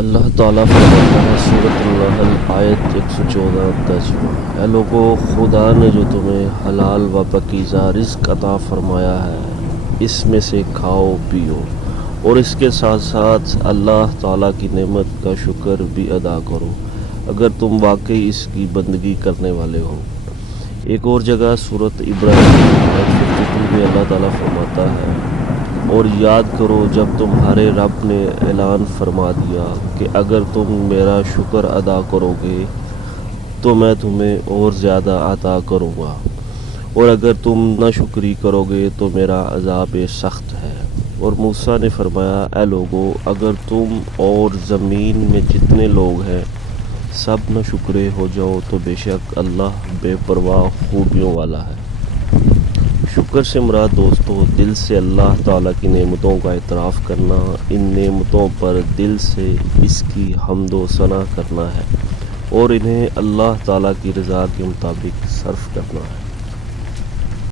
اللہ تعالیٰ فرماتا ہے سورۃ النحل آیت 114 ترجمہ: اے لوگو، خدا نے جو تمہیں حلال و پاکیزہ رزق عطا فرمایا ہے اس میں سے کھاؤ پیو، اور اس کے ساتھ ساتھ اللہ تعالیٰ کی نعمت کا شکر بھی ادا کرو اگر تم واقعی اس کی بندگی کرنے والے ہو۔ ایک اور جگہ سورۃ ابراہیم آیت 52 میں اللہ تعالیٰ فرماتا ہے: اور یاد کرو جب تمہارے رب نے اعلان فرما دیا کہ اگر تم میرا شکر ادا کرو گے تو میں تمہیں اور زیادہ عطا کروں گا، اور اگر تم ناشکری کرو گے تو میرا عذاب سخت ہے۔ اور موسیٰ نے فرمایا: اے لوگو، اگر تم اور زمین میں جتنے لوگ ہیں سب ناشکرے ہو جاؤ تو بے شک اللہ بے پرواہ خوبیوں والا ہے۔ شکر سے مراد دوستو دل سے اللہ تعالیٰ کی نعمتوں کا اعتراف کرنا، ان نعمتوں پر دل سے اس کی حمد و ثنا کرنا ہے اور انہیں اللہ تعالیٰ کی رضا کے مطابق صرف کرنا ہے۔